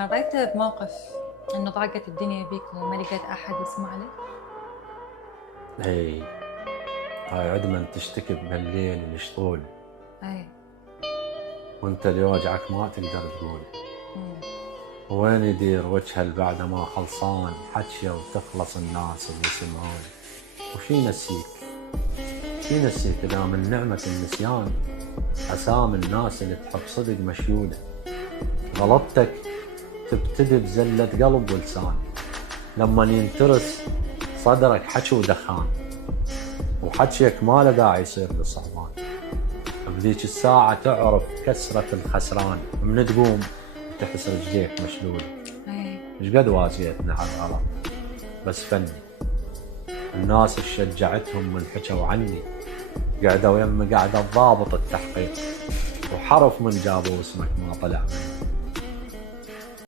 مريت بموقف إنه ضاقت الدنيا بيك وما لقيت أحد يسمع لك؟ هي هاي عدما تشتكي بهالليل الشطول، أي. وانت اللي وجعك ما تقدر تقول. مم. وين يدير وجه بعد ما خلصان حكيه وتخلص الناس اللي سمعون. وشي نسيك اذا من نعمة النسيان اسامي الناس اللي تحب صدق مشيولة. غلطتك تبتدي بزلة قلب ولسان، لما ينترس صدرك حكي ودخان، وحكيك ما له داعي يصير لصعبان. بذيك الساعة تعرف كسرة الخسران، من تقوم تحس رجليك مشلولة. أي. شقد واجهتنا على الغلط بس فني، الناس اللي شجعتهم من حكوا عني قعدوا يم قعدة ضابط التحقيق، وحرف من جابوا اسمك ما طلع مني.